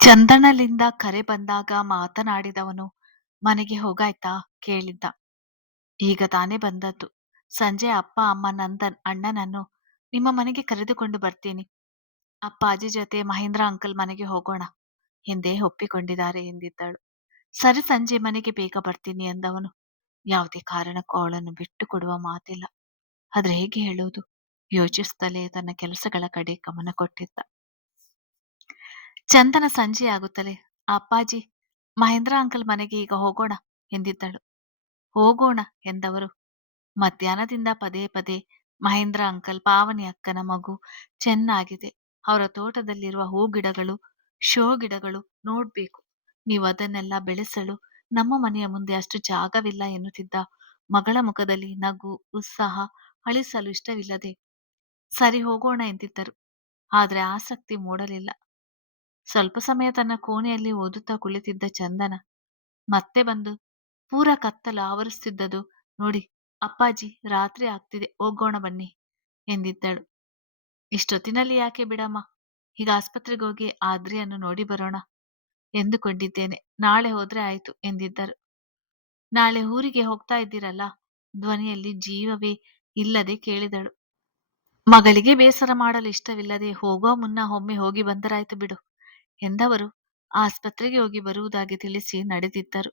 ಚಂದನಲಿಂದ ಕರೆ ಬಂದಾಗ ಮಾತನಾಡಿದವನು ಮನೆಗೆ ಹೋಗಾಯ್ತಾ ಕೇಳಿದ್ದ. ಈಗ ತಾನೇ ಬಂದದ್ದು. ಸಂಜೆ ಅಪ್ಪ ಅಮ್ಮ ನಂದನ್ ಅಣ್ಣನನ್ನು ನಿಮ್ಮ ಮನೆಗೆ ಕರೆದುಕೊಂಡು ಬರ್ತೀನಿ. ಅಪ್ಪಾಜಿ ಜೊತೆ ಮಹೇಂದ್ರ ಅಂಕಲ್ ಮನೆಗೆ ಹೋಗೋಣ ಎಂದೇ ಒಪ್ಪಿಕೊಂಡಿದ್ದಾರೆ ಎಂದಿದ್ದಳು. ಸರಿ, ಸಂಜೆ ಮನೆಗೆ ಬೇಗ ಬರ್ತೀನಿ ಎಂದವನು. ಯಾವುದೇ ಕಾರಣಕ್ಕೂ ಅವಳನ್ನು ಬಿಟ್ಟು ಕೊಡುವ ಮಾತಿಲ್ಲ. ಆದ್ರೆ ಹೇಗೆ ಹೇಳುವುದು? ಯೋಚಿಸುತ್ತಲೇ ತನ್ನ ಕೆಲಸಗಳ ಕಡೆ ಗಮನ ಕೊಟ್ಟಿದ್ದ. ಚಂದನ ಸಂಜೆಯಾಗುತ್ತಲೇ ಅಪ್ಪಾಜಿ, ಮಹೇಂದ್ರ ಅಂಕಲ್ ಮನೆಗೆ ಈಗ ಹೋಗೋಣ ಎಂದಿದ್ದಳು. ಹೋಗೋಣ ಎಂದವರು. ಮಧ್ಯಾಹ್ನದಿಂದ ಪದೇ ಪದೇ ಮಹೇಂದ್ರ ಅಂಕಲ್, ಪಾವನಿ ಅಕ್ಕನ ಮಗು ಚೆನ್ನಾಗಿದೆ, ಅವರ ತೋಟದಲ್ಲಿರುವ ಹೂ ಗಿಡಗಳು, ಶೋ ಗಿಡಗಳು ನೋಡ್ಬೇಕು, ನೀವು ಅದನ್ನೆಲ್ಲ ಬೆಳೆಸಲು ನಮ್ಮ ಮನೆಯ ಮುಂದೆ ಅಷ್ಟು ಜಾಗವಿಲ್ಲ ಎನ್ನುತ್ತಿದ್ದ ಮಗಳ ಮುಖದಲ್ಲಿ ನಗು, ಉತ್ಸಾಹ ಅಳಿಸಲು ಇಷ್ಟವಿಲ್ಲದೆ ಸರಿ ಹೋಗೋಣ ಎಂದಿದ್ದರು. ಆದ್ರೆ ಆಸಕ್ತಿ ಮೂಡಲಿಲ್ಲ. ಸ್ವಲ್ಪ ಸಮಯ ತನ್ನ ಕೋಣೆಯಲ್ಲಿ ಓದುತ್ತಾ ಕುಳಿತಿದ್ದ ಚಂದನ ಮತ್ತೆ ಬಂದು ಪೂರ ಕತ್ತಲು ಆವರಿಸುತ್ತಿದ್ದದು ನೋಡಿ, ಅಪ್ಪಾಜಿ, ರಾತ್ರಿ ಆಗ್ತಿದೆ, ಹೋಗೋಣ ಬನ್ನಿ ಎಂದಿದ್ದಳು. ಇಷ್ಟೊತ್ತಿನಲ್ಲಿ ಯಾಕೆ ಬಿಡಮ್ಮ, ಈಗ ಆಸ್ಪತ್ರೆಗೆ ಹೋಗಿ ಆದ್ರಿಯನ್ನು ನೋಡಿ ಬರೋಣ ಎಂದುಕೊಂಡಿದ್ದೇನೆ, ನಾಳೆ ಹೋದ್ರೆ ಆಯ್ತು ಎಂದಿದ್ದರು. ನಾಳೆ ಊರಿಗೆ ಹೋಗ್ತಾ ಇದ್ದೀರಲ್ಲ? ಧ್ವನಿಯಲ್ಲಿ ಜೀವವೇ ಇಲ್ಲದೆ ಕೇಳಿದಳು. ಮಗಳಿಗೆ ಬೇಸರ ಮಾಡಲು ಇಷ್ಟವಿಲ್ಲದೆ, ಹೋಗುವ ಮುನ್ನ ಒಮ್ಮೆ ಹೋಗಿ ಬಂದರಾಯ್ತು ಬಿಡು ಎಂದವರು ಆಸ್ಪತ್ರೆಗೆ ಹೋಗಿ ಬರುವುದಾಗಿ ತಿಳಿಸಿ ನಡೆದಿದ್ದರು.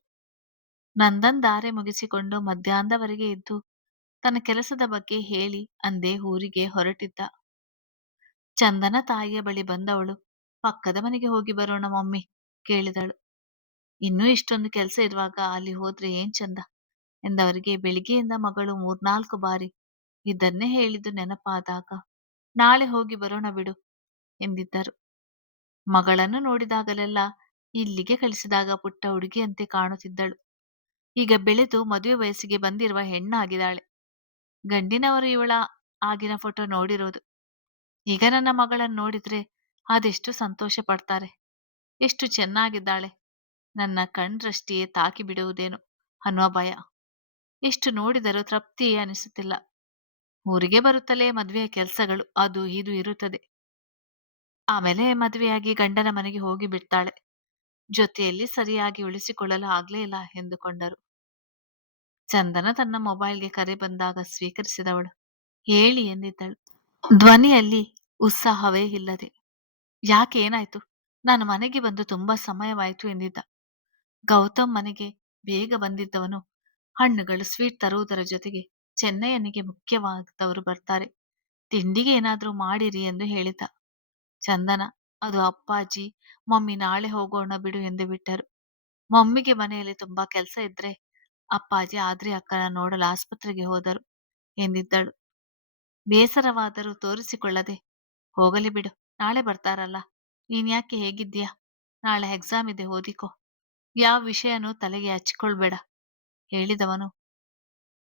ನಂದನ್ ದಾರೆ ಮುಗಿಸಿಕೊಂಡು ಮಧ್ಯಾಹ್ನದವರೆಗೆ ಇದ್ದು ತನ್ನ ಕೆಲಸದ ಬಗ್ಗೆ ಹೇಳಿ ಅಂದೇ ಊರಿಗೆ ಹೊರಟಿದ್ದ. ಚಂದನ ತಾಯಿಯ ಬಳಿ ಬಂದವಳು, ಪಕ್ಕದ ಮನೆಗೆ ಹೋಗಿ ಬರೋಣ ಮಮ್ಮಿ ಕೇಳಿದಳು. ಇನ್ನೂ ಇಷ್ಟೊಂದು ಕೆಲಸ ಇರುವಾಗ ಅಲ್ಲಿ ಹೋದ್ರೆ ಏನ್ ಚಂದ ಎಂದವರಿಗೆ ಬೆಳಿಗ್ಗೆಯಿಂದ ಮಗಳು 3-4 ಬಾರಿ ಇದನ್ನೇ ಹೇಳಿದ್ದು ನೆನಪಾದಾಗ, ನಾಳೆ ಹೋಗಿ ಬರೋಣ ಬಿಡು ಎಂದಿದ್ದರು. ಮಗಳನ್ನು ನೋಡಿದಾಗಲೆಲ್ಲ ಇಲ್ಲಿಗೆ ಕಳಿಸಿದಾಗ ಪುಟ್ಟ ಹುಡುಗಿಯಂತೆ ಕಾಣುತ್ತಿದ್ದಳು. ಈಗ ಬೆಳೆದು ಮದುವೆ ವಯಸ್ಸಿಗೆ ಬಂದಿರುವ ಹೆಣ್ಣಾಗಿದ್ದಾಳೆ. ಗಂಡಿನವರು ಇವಳ ಆಗಿನ ಫೋಟೋ ನೋಡಿರೋದು. ಈಗ ನನ್ನ ಮಗಳನ್ನು ನೋಡಿದ್ರೆ ಅದೆಷ್ಟು ಸಂತೋಷ ಪಡ್ತಾರೆ. ಎಷ್ಟು ಚೆನ್ನಾಗಿದ್ದಾಳೆ, ನನ್ನ ಕಣ್ದೃಷ್ಟಿಯೇ ತಾಕಿ ಬಿಡುವುದೇನೋ ಅನ್ನುವ ಭಯ. ಎಷ್ಟು ನೋಡಿದರೂ ತೃಪ್ತಿಯೇ ಅನಿಸುತ್ತಿಲ್ಲ. ಊರಿಗೆ ಬರುತ್ತಲೇ ಮದುವೆಯ ಕೆಲಸಗಳು ಅದು ಇದು ಇರುತ್ತದೆ. ಆಮೇಲೆ ಮದುವೆಯಾಗಿ ಗಂಡನ ಮನೆಗೆ ಹೋಗಿ ಬಿಡ್ತಾಳೆ. ಜೊತೆಯಲ್ಲಿ ಸರಿಯಾಗಿ ಉಳಿಸಿಕೊಳ್ಳಲು ಆಗ್ಲೇ ಇಲ್ಲ ಎಂದುಕೊಂಡರು. ಚಂದನ ತನ್ನ ಮೊಬೈಲ್ಗೆ ಕರೆ ಬಂದಾಗ ಸ್ವೀಕರಿಸಿದವಳು. ಹೇಳಿ ಎಂದಿದ್ದಳು, ಧ್ವನಿಯಲ್ಲಿ ಉತ್ಸಾಹವೇ ಇಲ್ಲದೆ. ಯಾಕೆ, ಏನಾಯ್ತು? ನಾನು ಮನೆಗೆ ಬಂದು ತುಂಬಾ ಸಮಯವಾಯಿತು ಎಂದಿದ್ದ. ಗೌತಮ್ ಮನೆಗೆ ಬೇಗ ಬಂದಿದ್ದವನು ಹಣ್ಣುಗಳು, ಸ್ವೀಟ್ ತರುವುದರ ಜೊತೆಗೆ ಚೆನ್ನಯ್ಯನಿಗೆ ಮುಖ್ಯವಾದವರು ಬರ್ತಾರೆ, ತಿಂಡಿಗೆ ಏನಾದ್ರೂ ಮಾಡಿರಿ ಎಂದು ಹೇಳಿದ್ದ. ಚಂದನ, ಅದು ಅಪ್ಪಾಜಿ ಮಮ್ಮಿ ನಾಳೆ ಹೋಗೋಣ ಬಿಡು ಎಂದು ಬಿಟ್ಟರು. ಮಮ್ಮಿಗೆ ಮನೆಯಲ್ಲಿ ತುಂಬಾ ಕೆಲಸ ಇದ್ರೆ ಅಪ್ಪಾಜಿ ಆದ್ರಿ ಅಕ್ಕನ ನೋಡಲು ಆಸ್ಪತ್ರೆಗೆ ಹೋದರು ಎಂದಿದ್ದಳು. ಬೇಸರವಾದರೂ ತೋರಿಸಿಕೊಳ್ಳದೆ, ಹೋಗಲಿ ಬಿಡು, ನಾಳೆ ಬರ್ತಾರಲ್ಲ, ನೀನ್ ಯಾಕೆ, ಹೇಗಿದ್ದೀಯಾ, ನಾಳೆ ಎಕ್ಸಾಮ್ ಇದೆ, ಓದಿಕೋ, ಯಾವ ವಿಷಯನೂ ತಲೆಗೆ ಹಚ್ಕೊಳ್ಬೇಡ ಹೇಳಿದವನು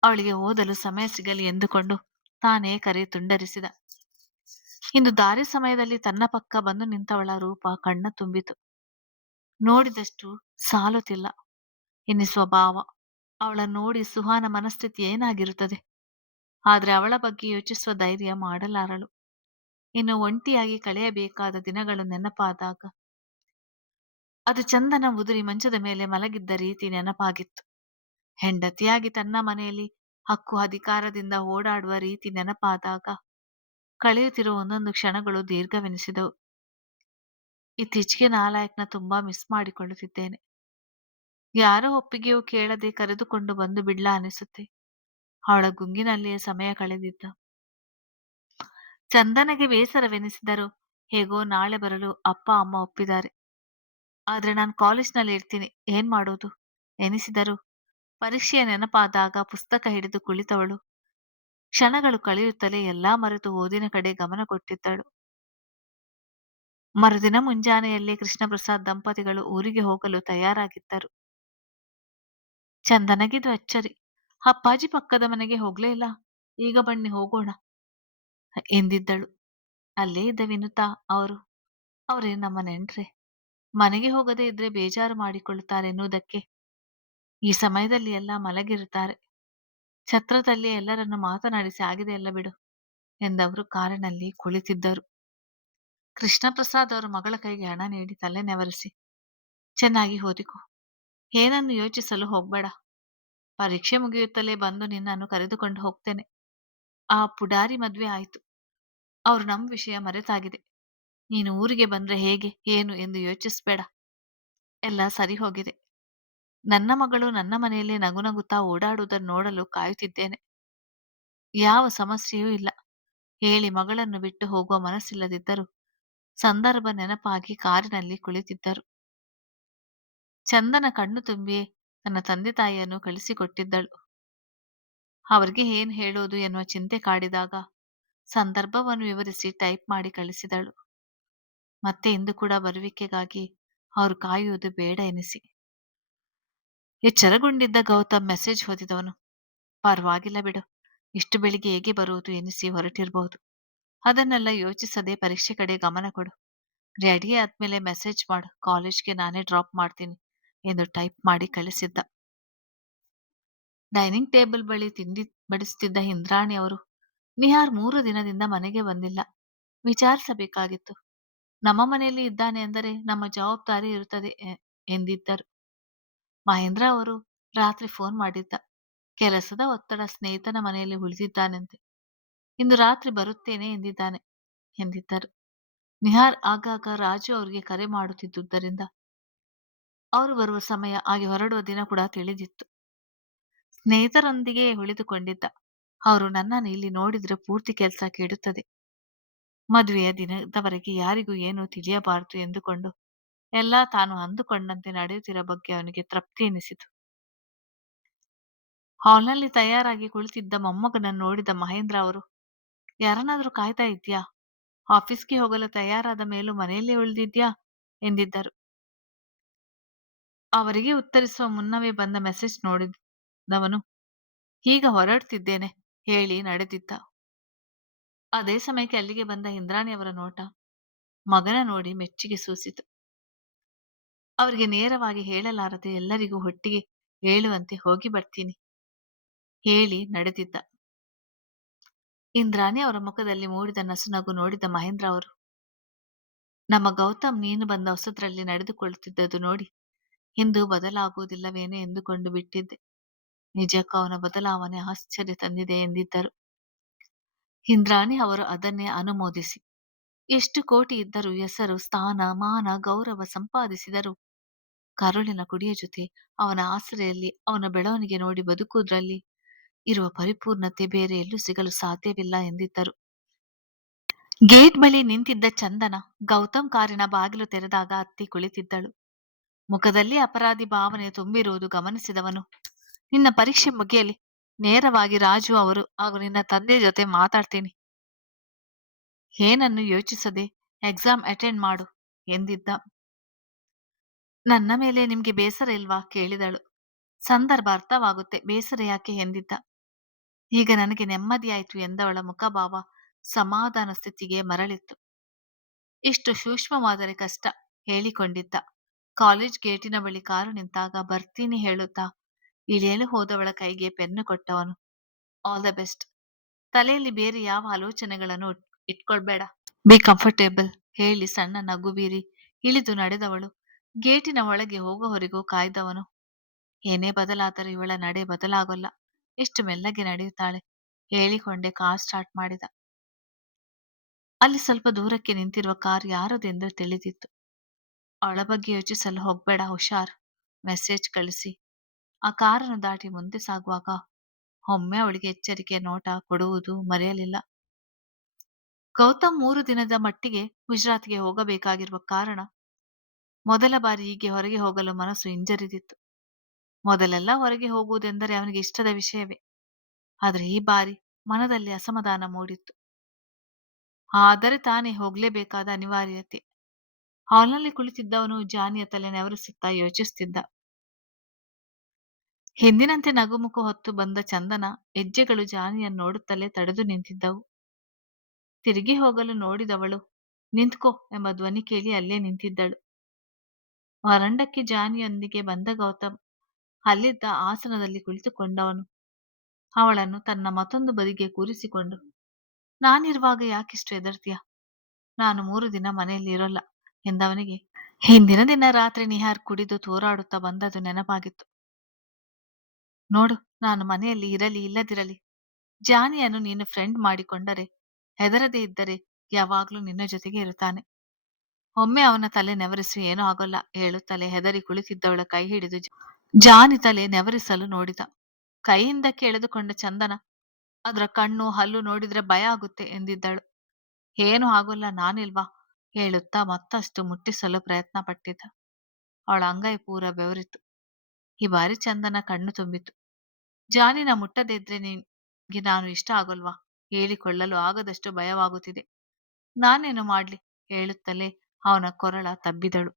ಅವಳಿಗೆ ಓದಲು ಸಮಯ ಸಿಗಲಿ ಎಂದುಕೊಂಡು ತಾನೇ ಕರೆ ತುಂಡರಿಸಿದ. ಇಂದು ದಾರಿ ಸಮಯದಲ್ಲಿ ತನ್ನ ಪಕ್ಕ ಬಂದು ನಿಂತವಳ ರೂಪ ಕಣ್ಣ ತುಂಬಿತು. ನೋಡಿದಷ್ಟು ಸಾಲುತ್ತಿಲ್ಲ ಎನ್ನಿಸುವ ಭಾವ. ಅವಳ ನೋಡಿ ಸುಹಾನ ಮನಸ್ಥಿತಿ ಏನಾಗಿರುತ್ತದೆ? ಆದ್ರೆ ಅವಳ ಬಗ್ಗೆ ಯೋಚಿಸುವ ಧೈರ್ಯ ಮಾಡಲಾರಳು. ಇನ್ನು ಒಂಟಿಯಾಗಿ ಕಳೆಯಬೇಕಾದ ದಿನಗಳು ನೆನಪಾದಾಗ ಅದು ಚಂದನ ಉದುರಿ ಮಂಚದ ಮೇಲೆ ಮಲಗಿದ್ದ ರೀತಿ ನೆನಪಾಗಿತ್ತು. ಹೆಂಡತಿಯಾಗಿ ತನ್ನ ಮನೆಯಲ್ಲಿ ಹಕ್ಕು ಅಧಿಕಾರದಿಂದ ಓಡಾಡುವ ರೀತಿ ನೆನಪಾದಾಗ ಕಳೆಯುತ್ತಿರುವ ಒಂದೊಂದು ಕ್ಷಣಗಳು ದೀರ್ಘವೆನಿಸಿದವು. ಇತ್ತೀಚೆಗೆ ನಾಲಾಯಕ್ನ ತುಂಬಾ ಮಿಸ್ ಮಾಡಿಕೊಳ್ಳುತ್ತಿದ್ದೇನೆ. ಯಾರೋ ಒಪ್ಪಿಗೆಯೂ ಕೇಳದೆ ಕರೆದುಕೊಂಡು ಬಂದು ಬಿಡ್ಲಾ ಅನಿಸುತ್ತೆ. ಅವಳ ಗುಂಗಿನಲ್ಲಿಯೇ ಸಮಯ ಕಳೆದಿದ್ದ. ಚಂದನಗೆ ಬೇಸರವೆನಿಸಿದರು. ಹೇಗೋ ನಾಳೆ ಬರಲು ಅಪ್ಪ ಅಮ್ಮ ಒಪ್ಪಿದ್ದಾರೆ. ಆದ್ರೆ ನಾನು ಕಾಲೇಜ್ನಲ್ಲಿ ಇರ್ತೀನಿ, ಏನ್ ಮಾಡೋದು ಎನಿಸಿದರು. ಪರೀಕ್ಷೆಯ ನೆನಪಾದಾಗ ಪುಸ್ತಕ ಹಿಡಿದು ಕುಳಿತವಳು ಕ್ಷಣಗಳು ಕಳೆಯುತ್ತಲೇ ಎಲ್ಲಾ ಮರೆತು ಓದಿನ ಕಡೆ ಗಮನ ಕೊಟ್ಟಿದ್ದಳು. ಮರುದಿನ ಮುಂಜಾನೆಯಲ್ಲೇ ಕೃಷ್ಣಪ್ರಸಾದ್ ದಂಪತಿಗಳು ಊರಿಗೆ ಹೋಗಲು ತಯಾರಾಗಿದ್ದರು. ಚಂದನಗಿದು ಅಚ್ಚರಿ. ಅಪ್ಪಾಜಿ ಪಕ್ಕದ ಮನೆಗೆ ಹೋಗ್ಲೇ ಇಲ್ಲ, ಈಗ ಬನ್ನಿ ಹೋಗೋಣ ಎಂದಿದ್ದಳು. ಅಲ್ಲೇ ಇದ್ದ ವಿನುತಾ ಅವರು, ಅವರೇ ನಮ್ಮ ನೆಂಟ್ರೆ, ಮನೆಗೆ ಹೋಗದೇ ಇದ್ರೆ ಬೇಜಾರು ಮಾಡಿಕೊಳ್ಳುತ್ತಾರೆ ಎನ್ನುವುದಕ್ಕೆ ಈ ಸಮಯದಲ್ಲಿ ಎಲ್ಲ ಮಲಗಿರುತ್ತಾರೆ, ಛತ್ರದಲ್ಲಿ ಎಲ್ಲರನ್ನು ಮಾತನಾಡಿಸಿ ಆಗಿದೆ ಎಲ್ಲ ಬಿಡು ಎಂದವರು ಕಾರಿನಲ್ಲಿ ಕುಳಿತಿದ್ದರು. ಕೃಷ್ಣಪ್ರಸಾದ್ ಅವರ ಮಗಳ ಕೈಗೆ ಹಣ ನೀಡಿ ತಲೆ ನೆವರಿಸಿ, ಚೆನ್ನಾಗಿ ಓದಿಕೊ. ಏನನ್ನು ಯೋಚಿಸಲು ಹೋಗ್ಬೇಡ. ಪರೀಕ್ಷೆ ಮುಗಿಯುತ್ತಲೇ ಬಂದು ನಿನ್ನನ್ನು ಕರೆದುಕೊಂಡು ಹೋಗ್ತೇನೆ. ಆ ಪುಡಾರಿ ಮದ್ವೆ ಆಯ್ತು. ಅವ್ರು ನಮ್ ವಿಷಯ ಮರೆತಾಗಿದೆ. ನೀನು ಊರಿಗೆ ಬಂದ್ರೆ ಹೇಗೆ ಏನು ಎಂದು ಯೋಚಿಸ್ಬೇಡ. ಎಲ್ಲ ಸರಿ ಹೋಗಿದೆ. ನನ್ನ ಮಗಳು ನನ್ನ ಮನೆಯಲ್ಲಿ ನಗುನಗುತ್ತಾ ಓಡಾಡುವುದನ್ನು ನೋಡಲು ಕಾಯುತ್ತಿದ್ದೇನೆ. ಯಾವ ಸಮಸ್ಯೆಯೂ ಇಲ್ಲ. ಹೇಳಿ ಮಗಳನ್ನು ಬಿಟ್ಟು ಹೋಗುವ ಮನಸ್ಸಿಲ್ಲದಿದ್ದರೂ ಸಂದರ್ಭ ನೆನಪಾಗಿ ಕಾರಿನಲ್ಲಿ ಕುಳಿತಿದ್ದರು. ಚಂದನ ಕಣ್ಣು ತುಂಬಿಯೇ ತನ್ನ ತಂದೆ ತಾಯಿಯನ್ನು ಕಳಿಸಿಕೊಟ್ಟಿದ್ದಳು. ಅವರಿಗೆ ಏನ್ ಹೇಳೋದು ಎನ್ನುವ ಚಿಂತೆ ಕಾಡಿದಾಗ ಸಂದರ್ಭವನ್ನು ವಿವರಿಸಿ ಟೈಪ್ ಮಾಡಿ ಕಳಿಸಿದಳು. ಮತ್ತೆ ಇಂದು ಕೂಡ ಬರುವಿಕೆಗಾಗಿ ಅವರು ಕಾಯುವುದು ಬೇಡ ಎನಿಸಿ. ಎಚ್ಚರಗೊಂಡಿದ್ದ ಗೌತಮ್ ಮೆಸೇಜ್ ಓದಿದವನು. ಪರವಾಗಿಲ್ಲ ಬಿಡು, ಇಷ್ಟು ಬೆಳಿಗ್ಗೆ ಹೇಗೆ ಬರುವುದು ಎನಿಸಿ ಹೊರಟಿರಬಹುದು. ಅದನ್ನೆಲ್ಲ ಯೋಚಿಸದೆ ಪರೀಕ್ಷೆ ಕಡೆ ಗಮನ ಕೊಡು. ರೆಡಿ ಆದ್ಮೇಲೆ ಮೆಸೇಜ್ ಮಾಡು, ಕಾಲೇಜ್ಗೆ ನಾನೇ ಡ್ರಾಪ್ ಮಾಡ್ತೀನಿ ಎಂದು ಟೈಪ್ ಮಾಡಿ ಕಳಿಸಿದ್ದ. ಡೈನಿಂಗ್ ಟೇಬಲ್ ಬಳಿ ತಿಂಡಿ ಬಡಿಸುತ್ತಿದ್ದ ಇಂದ್ರಾಣಿ ಅವರು, ನಿಹಾರ್ 3 ದಿನದಿಂದ ಮನೆಗೆ ಬಂದಿಲ್ಲ. ವಿಚಾರಿಸಬೇಕಾಗಿತ್ತು. ನಮ್ಮ ಮನೆಯಲ್ಲಿ ಇದ್ದಾನೆ ಅಂದರೆ ನಮ್ಮ ಜವಾಬ್ದಾರಿ ಇರುತ್ತದೆ ಎಂದಿದ್ದರು. ಮಹೇಂದ್ರ ಅವರು ರಾತ್ರಿ ಫೋನ್ ಮಾಡಿದ್ದ. ಕೆಲಸದ ಒತ್ತಡ, ಸ್ನೇಹಿತನ ಮನೆಯಲ್ಲಿ ಉಳಿದಿದ್ದಾನಂತೆ. ಇಂದು ರಾತ್ರಿ ಬರುತ್ತೇನೆ ಎಂದಿದ್ದಾನೆ ಎಂದಿದ್ದರು. ನಿಹಾರ್ ಆಗಾಗ ರಾಜು ಅವರಿಗೆ ಕರೆ ಮಾಡುತ್ತಿದ್ದುದರಿಂದ ಅವರು ಬರುವ ಸಮಯ ಹಾಗೆ ಹೊರಡುವ ದಿನ ಕೂಡ ತಿಳಿದಿತ್ತು. ಸ್ನೇಹಿತರೊಂದಿಗೆ ಉಳಿದುಕೊಂಡಿದ್ದ. ಅವರು ನನ್ನನ್ನು ಇಲ್ಲಿ ನೋಡಿದ್ರೆ ಪೂರ್ತಿ ಕೆಲಸ ಕೆಡುತ್ತದೆ. ಮದುವೆಯ ದಿನದವರೆಗೆ ಯಾರಿಗೂ ಏನೂ ತಿಳಿಯಬಾರದು ಎಂದುಕೊಂಡು ಎಲ್ಲ ತಾನು ಅಂದುಕೊಂಡಂತೆ ನಡೆಯುತ್ತಿರುವ ಬಗ್ಗೆ ಅವನಿಗೆ ತೃಪ್ತಿ ಎನಿಸಿತು. ಹಾಲ್ನಲ್ಲಿ ತಯಾರಾಗಿ ಕುಳಿತಿದ್ದ ಮೊಮ್ಮಗನನ್ನು ನೋಡಿದ ಮಹೇಂದ್ರ ಅವರು, ಯಾರನ್ನಾದ್ರೂ ಕಾಯ್ತಾ ಇದ್ಯಾ? ಆಫೀಸ್ಗೆ ಹೋಗಲು ತಯಾರಾದ ಮೇಲೂ ಮನೆಯಲ್ಲೇ ಉಳಿದಿದ್ಯಾ ಎಂದಿದ್ದರು. ಅವರಿಗೆ ಉತ್ತರಿಸುವ ಮುನ್ನವೇ ಬಂದ ಮೆಸೇಜ್ ನೋಡಿದವನು, ಈಗ ಹೊರಡ್ತಿದ್ದೇನೆ ಹೇಳಿ ನಡೆದಿದ್ದ. ಅದೇ ಸಮಯಕ್ಕೆ ಅಲ್ಲಿಗೆ ಬಂದ ಇಂದ್ರಾಣಿಯವರ ನೋಟ ಮಗನ ನೋಡಿ ಮೆಚ್ಚುಗೆ ಸೂಸಿತು. ಅವರಿಗೆ ನೇರವಾಗಿ ಹೇಳಲಾರದೆ ಎಲ್ಲರಿಗೂ ಒಟ್ಟಿಗೆ ಹೇಳುವಂತೆ ಹೋಗಿ ಬರ್ತೀನಿ ಹೇಳಿ ನಡೆದಿದ್ದ. ಇಂದ್ರಾಣಿ ಅವರ ಮುಖದಲ್ಲಿ ಮೂಡಿದ ನಸುನಗು ನೋಡಿದ ಮಹೇಂದ್ರ ಅವರು, ನಮ್ಮ ಗೌತಮ್ ನೀನು ಬಂದ ಹೊಸದ್ರಲ್ಲಿ ನಡೆದುಕೊಳ್ಳುತ್ತಿದ್ದುದು ನೋಡಿ ಇಂದು ಬದಲಾಗುವುದಿಲ್ಲವೇನೋ ಎಂದುಕೊಂಡು ಬಿಟ್ಟಿದ್ದೆ. ನಿಜಕ್ಕೂ ಅವನ ಬದಲಾವಣೆ ಆಶ್ಚರ್ಯ ತಂದಿದೆ ಎಂದಿದ್ದರು. ಇಂದ್ರಾಣಿ ಅವರು ಅದನ್ನೇ ಅನುಮೋದಿಸಿ, ಎಷ್ಟು ಕೋಟಿ ಇದ್ದರೂ, ಹೆಸರು, ಸ್ಥಾನ, ಮಾನ, ಗೌರವ ಸಂಪಾದಿಸಿದರೂ ಕರುಳಿನ ಕುಡಿಯ ಜೊತೆ ಅವನ ಆಸರೆಯಲ್ಲಿ ಅವನ ಬೆಳವಣಿಗೆ ನೋಡಿ ಬದುಕುವುದರಲ್ಲಿ ಇರುವ ಪರಿಪೂರ್ಣತೆ ಬೇರೆ ಎಲ್ಲೂ ಸಿಗಲು ಸಾಧ್ಯವಿಲ್ಲ ಎಂದಿದ್ದರು. ಗೇಟ್ ಬಳಿ ನಿಂತಿದ್ದ ಚಂದನ ಗೌತಮ್ ಕಾರಿನ ಬಾಗಿಲು ತೆರೆದಾಗ ಹತ್ತಿ ಕುಳಿತಿದ್ದಳು. ಮುಖದಲ್ಲಿ ಅಪರಾಧಿ ಭಾವನೆ ತುಂಬಿರುವುದು ಗಮನಿಸಿದವನು, ನಿನ್ನ ಪರೀಕ್ಷೆ ಮುಗಿಯಲಿ, ನೇರವಾಗಿ ರಾಜು ಅವರು ನಿನ್ನ ತಂದೆ ಜೊತೆ ಮಾತಾಡ್ತೀನಿ. ಏನನ್ನು ಯೋಚಿಸದೆ ಎಕ್ಸಾಮ್ ಅಟೆಂಡ್ ಮಾಡು ಎಂದಿದ್ದ. ನನ್ನ ಮೇಲೆ ನಿಮ್ಗೆ ಬೇಸರ ಇಲ್ವಾ ಕೇಳಿದಳು. ಸಂದರ್ಭ ಅರ್ಥವಾಗುತ್ತೆ, ಬೇಸರ ಯಾಕೆ ಎಂದಿದ್ದ. ಈಗ ನನಗೆ ನೆಮ್ಮದಿಯಾಯಿತು ಎಂದವಳ ಮುಖಭಾವ ಸಮಾಧಾನ ಸ್ಥಿತಿಗೆ ಮರಳಿತ್ತು. ಇಷ್ಟು ಸೂಕ್ಷ್ಮವಾದರೆ ಕಷ್ಟ ಹೇಳಿಕೊಂಡಿದ್ದ. ಕಾಲೇಜ್ ಗೇಟಿನ ಬಳಿ ಕಾರು ನಿಂತಾಗ ಬರ್ತೀನಿ ಹೇಳುತ್ತಾ ಇಳಿಯಲು ಹೋದವಳ ಕೈಗೆ ಪೆನ್ನು ಕೊಟ್ಟವನು. All the best. ತಲೆಯಲ್ಲಿ ಬೇರೆ ಯಾವ ಆಲೋಚನೆಗಳನ್ನು ಇಟ್ಕೊಳ್ಬೇಡ. ಬಿ ಕಂಫರ್ಟೇಬಲ್ ಹೇಳಿ ಸಣ್ಣ ನಗು ಬೀರಿ ಇಳಿದು ನಡೆದವಳು. ಗೇಟಿನ ಒಳಗೆ ಹೋಗೋವರೆಗೂ ಕಾಯ್ದವನು, ಏನೇ ಬದಲಾದರೂ ಇವಳ ನಡೆ ಬದಲಾಗೋಲ್ಲ, ಎಷ್ಟು ಮೆಲ್ಲಗೆ ನಡೆಯುತ್ತಾಳೆ ಹೇಳಿಕೊಂಡೆ ಕಾರ್ ಸ್ಟಾರ್ಟ್ ಮಾಡಿದ. ಅಲ್ಲಿ ಸ್ವಲ್ಪ ದೂರಕ್ಕೆ ನಿಂತಿರುವ ಕಾರ್ ಯಾರದೆಂದು ತಿಳಿದಿತ್ತು. ಅವಳ ಬಗ್ಗೆ ಯೋಚಿಸಲು ಹೋಗ್ಬೇಡ, ಹುಷಾರ್. ಮೆಸೇಜ್ ಕಳಿಸಿ ಆ ಕಾರನ್ನು ದಾಟಿ ಮುಂದೆ ಸಾಗುವಾಗ ಒಮ್ಮೆ ಅವಳಿಗೆ ಎಚ್ಚರಿಕೆ ನೋಟ ಕೊಡುವುದು ಮರೆಯಲಿಲ್ಲ. ಗೌತಮ್ 3 ದಿನದ ಮಟ್ಟಿಗೆ ಗುಜರಾತ್ಗೆ ಹೋಗಬೇಕಾಗಿರುವ ಕಾರಣ ಮೊದಲ ಬಾರಿ ಹೀಗೆ ಹೊರಗೆ ಹೋಗಲು ಮನಸ್ಸು ಹಿಂಜರಿದಿತ್ತು. ಮೊದಲೆಲ್ಲ ಹೊರಗೆ ಹೋಗುವುದೆಂದರೆ ಅವನಿಗೆ ಇಷ್ಟದ ವಿಷಯವೇ. ಆದರೆ ಈ ಬಾರಿ ಮನದಲ್ಲಿ ಅಸಮಾಧಾನ ಮೂಡಿತ್ತು. ಆದರೆ ತಾನೇ ಹೋಗ್ಲೇಬೇಕಾದ ಅನಿವಾರ್ಯತೆ. ಹಾಲ್ನಲ್ಲಿ ಕುಳಿತಿದ್ದವನು ಜಾನಿಯ ತಲೆ ನೆವರಿಸುತ್ತಾ ಯೋಚಿಸುತ್ತಿದ್ದ. ಹಿಂದಿನಂತೆ ನಗುಮುಖ ಹೊತ್ತು ಬಂದ ಚಂದನ ಹೆಜ್ಜೆಗಳು ಜಾನಿಯನ್ನು ನೋಡುತ್ತಲೇ ತಡೆದು ನಿಂತಿದ್ದವು. ತಿರುಗಿ ಹೋಗಲು ನೋಡಿದವಳು ನಿಂತ್ಕೋ ಎಂಬ ಧ್ವನಿ ಕೇಳಿ ಅಲ್ಲೇ ನಿಂತಿದ್ದಳು. ವರಂಡಕ್ಕೆ ಜಾನಿಯೊಂದಿಗೆ ಬಂದ ಗೌತಮ್ ಅಲ್ಲಿದ್ದ ಆಸನದಲ್ಲಿ ಕುಳಿತುಕೊಂಡವನು ಅವಳನ್ನು ತನ್ನ ಮತ್ತೊಂದು ಬದಿಗೆ ಕೂರಿಸಿಕೊಂಡು, ನಾನಿರುವಾಗ ಯಾಕಿಷ್ಟು ಹೆದರ್ತೀಯ? ನಾನು 3 ದಿನ ಮನೆಯಲ್ಲಿ ಇರೋಲ್ಲ ಎಂದವನಿಗೆ ಹಿಂದಿನ ದಿನ ರಾತ್ರಿ ನಿಹಾರ್ ಕುಡಿದು ತೂರಾಡುತ್ತಾ ಬಂದದ್ದು ನೆನಪಾಗಿತ್ತು. ನೋಡು, ನಾನು ಮನೆಯಲ್ಲಿ ಇರಲಿ ಇಲ್ಲದಿರಲಿ ಜಾನಿಯನ್ನು ನೀನು ಫ್ರೆಂಡ್ ಮಾಡಿಕೊಂಡರೆ, ಹೆದರದೇ ಇದ್ದರೆ ಯಾವಾಗ್ಲೂ ನಿನ್ನ ಜೊತೆಗೆ ಇರುತ್ತಾನೆ. ಒಮ್ಮೆ ಅವನ ತಲೆ ನೆವರಿಸಿ ಏನೂ ಆಗೋಲ್ಲ ಹೇಳುತ್ತಲೇ ಹೆದರಿ ಕುಳಿತಿದ್ದವಳ ಕೈ ಹಿಡಿದು ಜಾನಿ ತಲೆ ನೆವರಿಸಲು ನೋಡಿದ. ಕೈ ಹಿಂದಕ್ಕೆ ಎಳೆದುಕೊಂಡ ಚಂದನ ಅದರ ಕಣ್ಣು ಹಲ್ಲು ನೋಡಿದ್ರೆ ಭಯ ಆಗುತ್ತೆ ಎಂದಿದ್ದಳು. ಏನು ಆಗೋಲ್ಲ ನಾನಿಲ್ವಾ ಹೇಳುತ್ತಾ ಮತ್ತಷ್ಟು ಮುಟ್ಟಿಸಲು ಪ್ರಯತ್ನ ಪಟ್ಟಿದ್ದ. ಅವಳ ಅಂಗೈ ಪೂರ ಬೆವರಿತು. ಈ ಬಾರಿ ಚಂದನ ಕಣ್ಣು ತುಂಬಿತು. ಜಾನಿನ ಮುಟ್ಟದೇ ಇದ್ರೆ ನಿನ್ಗೆ ನಾನು ಇಷ್ಟ ಆಗೋಲ್ವಾ? ಹೇಳಿಕೊಳ್ಳಲು ಆಗದಷ್ಟು ಭಯವಾಗುತ್ತಿದೆ. ನಾನೇನು ಮಾಡ್ಲಿ ಹೇಳುತ್ತಲೇ ಅವನ ಕೊರಳ ತಬ್ಬಿದಳು.